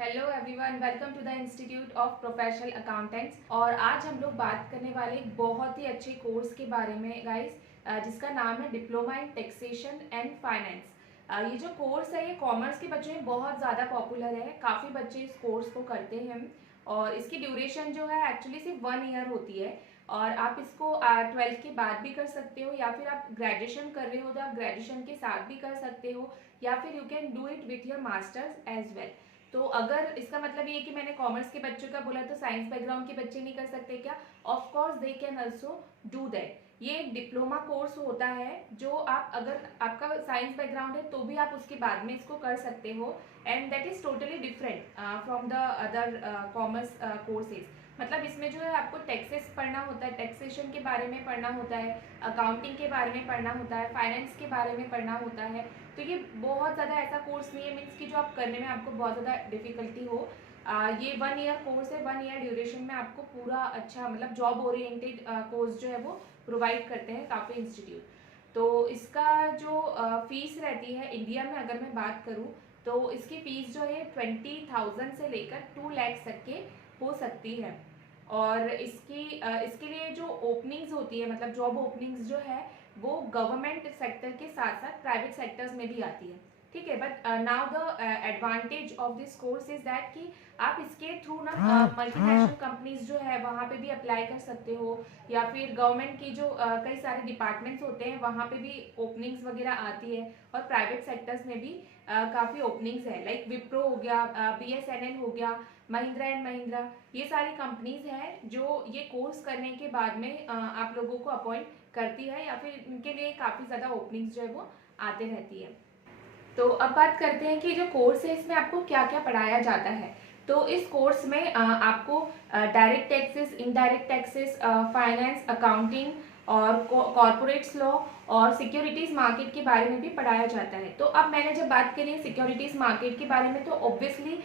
Hello everyone, welcome to the institute of professional accountants. और आज हम लोग बात करने वाले एक बहुत ही अच्छे कोर्स के बारे में गाइस, जिसका नाम है diploma in taxation and finance. ये जो कोर्स है ये कॉमर्स के बच्चों में बहुत ज़्यादा पॉपुलर है। काफ़ी बच्चे इस कोर्स को करते हैं और इसकी ड्यूरेशन जो है एक्चुअली सिर्फ 1 ईयर होती है। और आप इसको 12th के बाद भी कर सकते हो, या फिर आप ग्रेजुएशन कर रहे हो तो आप ग्रेजुएशन के साथ भी कर सकते हो, या फिर you can do it with your masters as well. तो अगर इसका मतलब ये कि मैंने कॉमर्स के बच्चों का बोला तो साइंस बैकग्राउंड के बच्चे नहीं कर सकते क्या? Of course they can also do that. ये एक डिप्लोमा कोर्स होता है जो आप, अगर आपका साइंस बैकग्राउंड है तो भी आप उसके बाद में इसको कर सकते हो, and that is totally different from the other commerce courses. मतलब इसमें जो है आपको टैक्सेस पढ़ना होता है, टैक्सेशन के बारे में पढ़ना होता है, अकाउंटिंग के बारे में पढ़ना होता है, फाइनेंस के बारे में पढ़ना होता है। तो ये बहुत ज़्यादा ऐसा कोर्स नहीं है मीन्स कि जो आप करने में आपको बहुत ज़्यादा डिफिकल्टी हो। ये 1 ईयर कोर्स है। 1 ईयर ड्यूरेशन में आपको पूरा अच्छा मतलब जॉब ओरिएंटेड कोर्स जो है वो प्रोवाइड करते हैं काफ़ी इंस्टीट्यूट। तो इसका जो फीस रहती है इंडिया में, अगर मैं बात करूँ तो इसकी फ़ीस जो है 20,000 से लेकर 2 लाख तक के हो सकती है। और इसके लिए जो ओपनिंग्स होती है, मतलब जॉब ओपनिंग्स जो है वो गवर्नमेंट सेक्टर के साथ साथ प्राइवेट सेक्टर्स में भी आती है। ठीक है, but now the advantage of this course is that कि आप इसके थ्रू ना मल्टीनेशनल कंपनीज जो है वहाँ पे भी अप्लाई कर सकते हो, या फिर गवर्नमेंट की जो कई सारे डिपार्टमेंट्स होते हैं वहाँ पे भी ओपनिंग्स वगैरह आती है, और प्राइवेट सेक्टर्स में भी काफ़ी ओपनिंग्स है। लाइक विप्रो हो गया, BSNL हो गया, महिंद्रा एंड महिंद्रा, ये सारी कंपनीज हैं जो ये कोर्स करने के बाद में आप लोगों को अपॉइंट करती है, या फिर इनके लिए काफ़ी ज़्यादा ओपनिंग्स जो है वो आते रहती है। तो अब बात करते हैं कि जो कोर्स है इसमें आपको क्या क्या पढ़ाया जाता है। तो इस कोर्स में आपको direct taxes, indirect taxes, finance, accounting और कॉर्पोरेट्स लॉ और सिक्योरिटीज़ मार्केट के बारे में भी पढ़ाया जाता है। तो अब मैंने जब बात करी है सिक्योरिटीज़ मार्केट के बारे में, तो ऑब्वियसली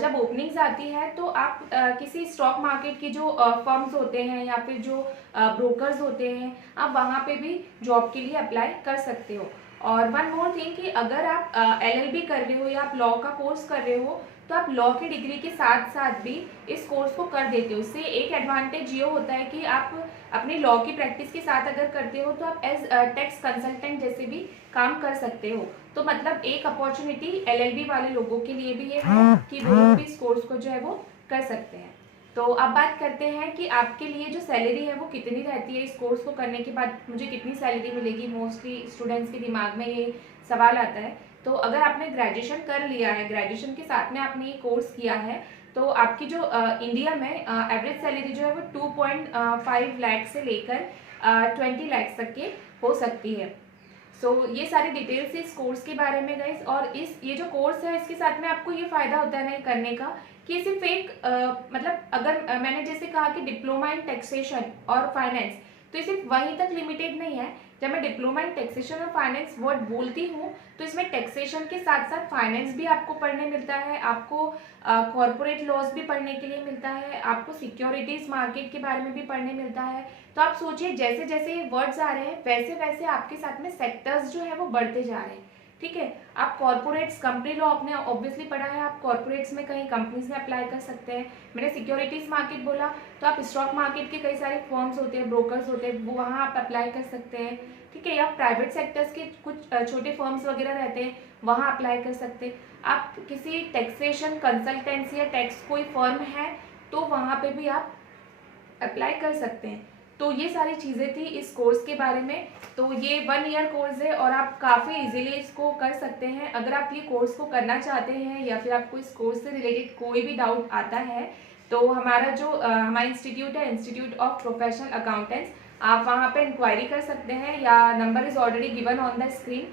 जब ओपनिंग्स आती है तो आप किसी स्टॉक मार्केट की जो फर्म्स होते हैं या फिर जो ब्रोकर्स होते हैं, आप वहाँ पे भी जॉब के लिए अप्लाई कर सकते हो। और वन मोर थिंग कि अगर आप LLB कर रहे हो या आप लॉ का कोर्स कर रहे हो तो आप लॉ की डिग्री के साथ साथ भी इस कोर्स को कर देते हो। इससे एक एडवांटेज ये होता है कि आप अपनी लॉ की प्रैक्टिस के साथ अगर करते हो तो आप एज टैक्स कंसल्टेंट जैसे भी काम कर सकते हो। तो मतलब एक अपॉर्चुनिटी LLB वाले लोगों के लिए भी ये है कि वो लोग भी इस कोर्स को जो है वो कर सकते हैं। तो अब बात करते हैं कि आपके लिए जो सैलरी है वो कितनी रहती है। इस कोर्स को करने के बाद मुझे कितनी सैलरी मिलेगी, मोस्टली स्टूडेंट्स के दिमाग में ये सवाल आता है। तो अगर आपने ग्रेजुएशन कर लिया है, ग्रेजुएशन के साथ में आपने ये कोर्स किया है, तो आपकी जो इंडिया में एवरेज सैलरी जो है वो 2.5 लाख से लेकर 20 लाख तक के हो सकती है। ये सारी डिटेल्स इस कोर्स के बारे में गाइस। और ये जो कोर्स है इसके साथ में आपको ये फ़ायदा होता है ना करने का कि सिर्फ एक मतलब अगर मैंने जैसे कहा कि डिप्लोमा इन टैक्सेशन और फाइनेंस, तो ये सिर्फ वहीं तक लिमिटेड नहीं है। जब मैं डिप्लोमा इन टैक्सेशन और फाइनेंस वर्ड बोलती हूँ तो इसमें टैक्सेशन के साथ साथ फाइनेंस भी आपको पढ़ने मिलता है, आपको कॉर्पोरेट लॉज भी पढ़ने के लिए मिलता है, आपको सिक्योरिटीज़ मार्केट के बारे में भी पढ़ने मिलता है। तो आप सोचिए जैसे जैसे ये वर्ड्स आ रहे हैं वैसे वैसे आपके साथ में सेक्टर्स जो है वो बढ़ते जा रहे हैं। ठीक है, आप कॉर्पोरेट्स, कंपनी लॉ आपने ऑब्वियसली पढ़ा है, आप कॉर्पोरेट्स में कहीं कंपनीज में अप्लाई कर सकते हैं। मैंने सिक्योरिटीज़ मार्केट बोला तो आप स्टॉक मार्केट के कई सारे फर्म्स होते हैं, ब्रोकर्स होते हैं, वो वहाँ आप अप्लाई कर सकते हैं। ठीक है, या प्राइवेट सेक्टर्स के कुछ छोटे फर्म्स वगैरह रहते हैं, वहाँ अप्लाई कर सकते हैं। आप किसी टैक्सेशन कंसल्टेंसी या टैक्स कोई फर्म है तो वहाँ पे भी आप अप्लाई कर सकते हैं। तो ये सारी चीज़ें थी इस कोर्स के बारे में। तो ये 1 ईयर कोर्स है और आप काफ़ी इजीली इसको कर सकते हैं। अगर आप ये कोर्स को करना चाहते हैं या फिर आपको इस कोर्स से रिलेटेड कोई भी डाउट आता है तो हमारा इंस्टीट्यूट है, इंस्टीट्यूट ऑफ प्रोफेशनल अकाउंटेंट्स, आप वहाँ पे इंक्वायरी कर सकते हैं, या number is already given on the screen,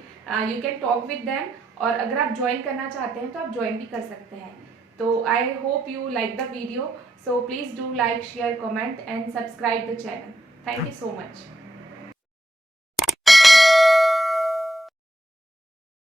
you can talk with them. और अगर आप ज्वाइन करना चाहते हैं तो आप ज्वाइन भी कर सकते हैं। So I hope you like the video. So please do like, share, comment and subscribe the channel. Thank you so much.